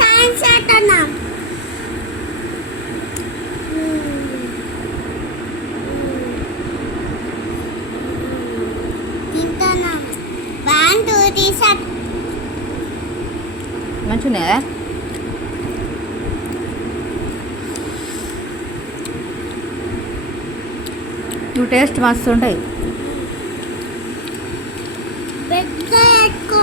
Science చేస్తున్నా తింటున్నా pant T shirt మంచిగా ఇవి టేస్ట్ మస్తు ఉంటాయి. పెద్ద ఎక్కువ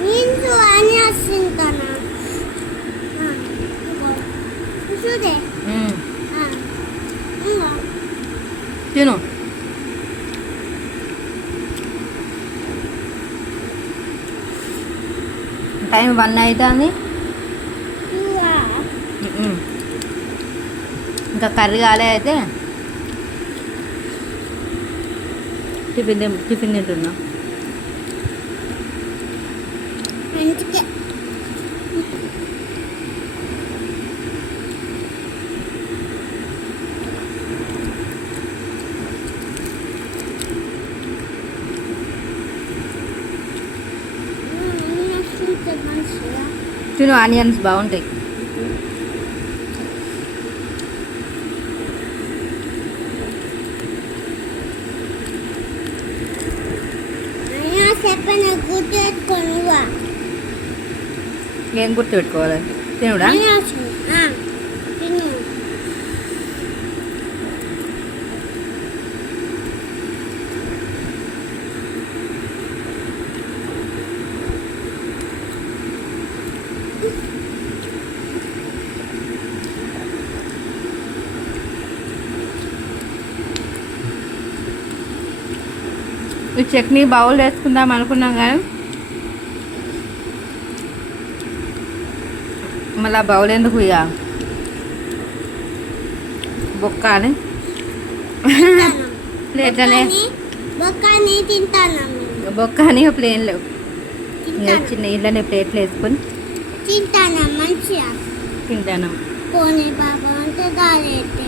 నీళ్ళు అని వస్తుంటానా చూడే తిను. టైం 1 అవుతుంది. ఇంకా కర్రీ కాలే అయితే టిఫిన్ తింటున్నా. అందుకే తిను, ఆనియన్స్ బాగుంటాయి. చెప్పిన గుర్తు పెట్టుకోనువా ఏం గుర్తు పెట్టుకోవాలి? తినుడా? తిను ఈ చట్నీ బౌల్ వేసుకుందాం అనుకున్నాం కానీ మళ్ళీ బౌల్ ఎందుకు ఇక బొక్క అని ప్లేట్లనే బొక్కని తింటాను. బొక్క అని ప్లేన్ లేవు, చిన్న ఇళ్ళనే ప్లేట్లు వేసుకొని తింటాను మంచిగా తింటాను. పోనీ బాబా అంటే దారైతే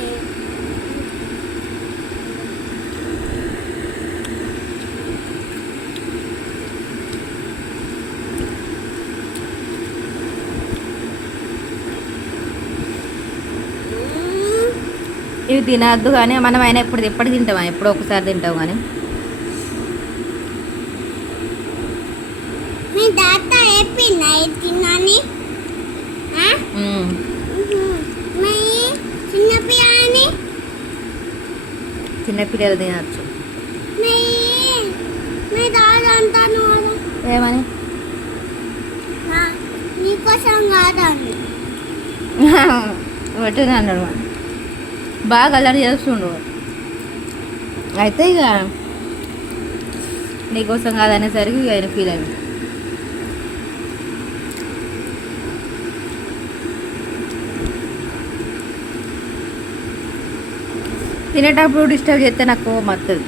ఇవి తినద్దు కానీ మనం అయినా ఎప్పుడు తింటామా? ఎప్పుడో ఒకసారి తింటాం కానీ మీ తాత చెప్పిందా తిన్నాని మీ చిన్నపిల్లని చిన్నపిల్లలు తినచ్చు. మీ తాత అంటాను ఏమని? నీకోసం కాదని పెట్టిన అన్నాడు. బాగా అల్లరి చేస్తుండు. అయితే ఇక నీకోసం కాదనేసరికి ఇక ఆయన ఫీల్ అయింది. తినేటప్పుడు డిస్టర్బ్ చేస్తే నాకు కోపం వస్తుంది.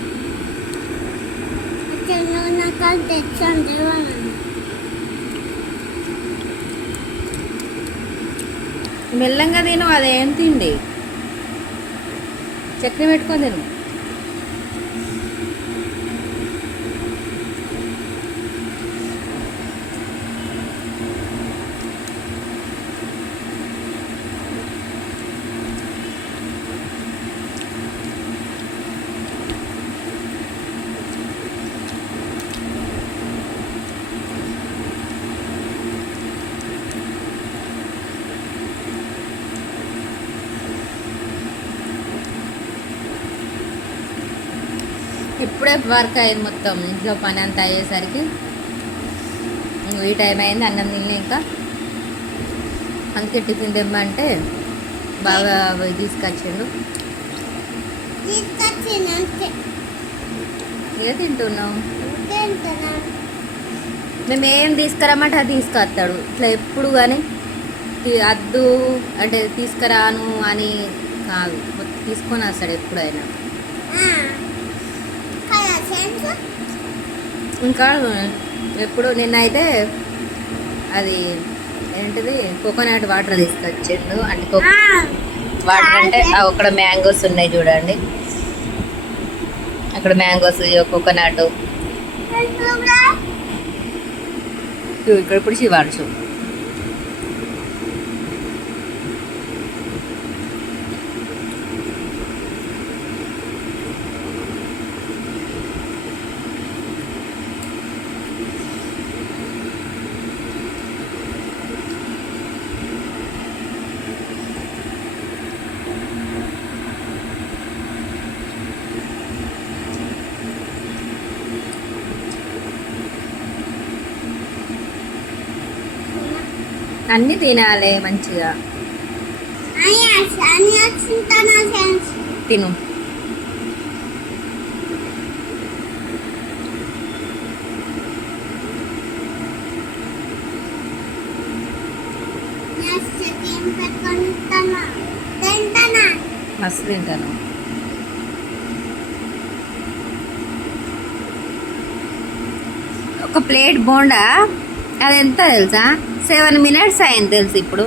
మెల్లంగా తిను, అదేం తిండి చట్నీ పెట్టుకొని తిను. ఇప్పుడే వర్క్ అయింది మొత్తం, ఇంట్లో పని అంతా అయ్యేసరికి ఈ టైం అయింది. అన్నం తినలే ఇంకా, అందుకే టిఫిన్ తెమ్మంటే బాగా తీసుకొచ్చిండు. ఏ తింటున్నావు? మేము ఏం తీసుకురామంటే అది తీసుకొస్తాడు. ఇట్లా ఎప్పుడు కానీ అద్దు అంటే తీసుకురాను అని కాదు, తీసుకొని వస్తాడు ఎప్పుడైనా. ఇంకా ఎప్పుడు నిన్నైతే అది ఏంటిది కోకోనట్ వాటర్ తీసుకొచ్చిండు. అంటే వాటర్ అంటే అక్కడ మ్యాంగోస్ ఉన్నాయి చూడండి, అక్కడ మ్యాంగోస్ కోకోనట్, ఇక్కడ ఇప్పుడు శివార్చు. అన్నీ తినాలి మంచిగా. తిను. మస్తు తింటాను. ఒక ప్లేట్ బోండా అది ఎంత తెలుసా? 7 minutes అయింది తెలుసు ఇప్పుడు.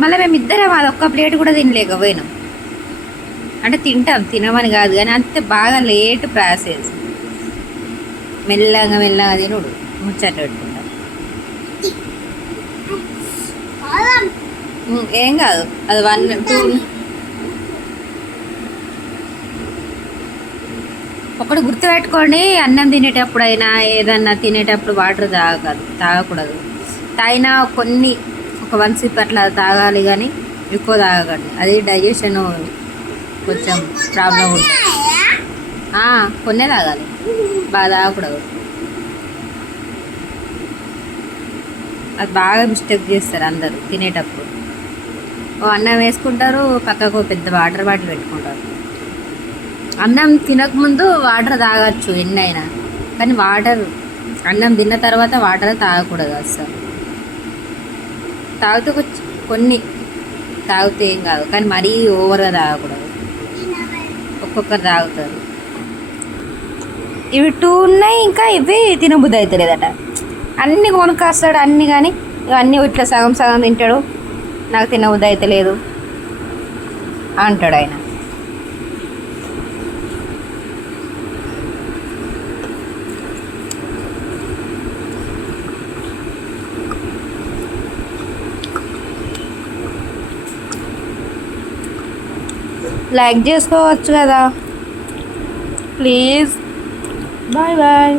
మళ్ళీ మేము ఇద్దరం అది ఒక్క ప్లేట్ కూడా తినలేకపోయినాం. అంటే తింటాం, తినమని కాదు కానీ అంతే బాగా లేట్ ప్రాసెస్. మెల్లగా మెల్లగా తినుడు, ముచ్చట పెట్టుకుంటాం. ఏం కాదు, అది 1 2. ఒకటి గుర్తుపెట్టుకోండి, అన్నం తినేటప్పుడు ఏదన్నా తినేటప్పుడు వాటర్ తాగకూడదు. తాగినా ఒక 1 sip అట్లా తాగాలి కానీ ఎక్కువ తాగకండి. అది డైజెషన్ కొంచెం ప్రాబ్లం ఉంటుంది. కొన్నే తాగాలి, బాగా తాగకూడదు. అది బాగా మిస్టేక్ చేస్తారు అందరూ తినేటప్పుడు. అన్నం వేసుకుంటారు, పక్కకు పెద్ద వాటర్ బాటిల్ పెట్టుకుంటారు. అన్నం తినకముందు వాటర్ తాగచ్చు ఎన్నైనా, కానీ అన్నం తిన్న తర్వాత వాటర్ తాగకూడదు అస్సలు. తాగితే కొన్ని తాగితే ఏం కాదు, కానీ మరీ ఓవర్గా తాగకూడదు. ఒక్కొక్కరు తాగుతారు. ఇవి 2 ఉన్నాయి, ఇంకా ఇవి తినబుద్ధి అవుతలేదట. అన్నీ కొనుక్కొస్తాడు అన్నీ, కానీ ఇవన్నీ ఇట్లా సగం సగం తింటాడు. నాకు తినబుద్ధి అవుతలేదు అంటాడు ఆయన. లైక్ చేసుకోవచ్చు కదా ప్లీజ్. Bye bye.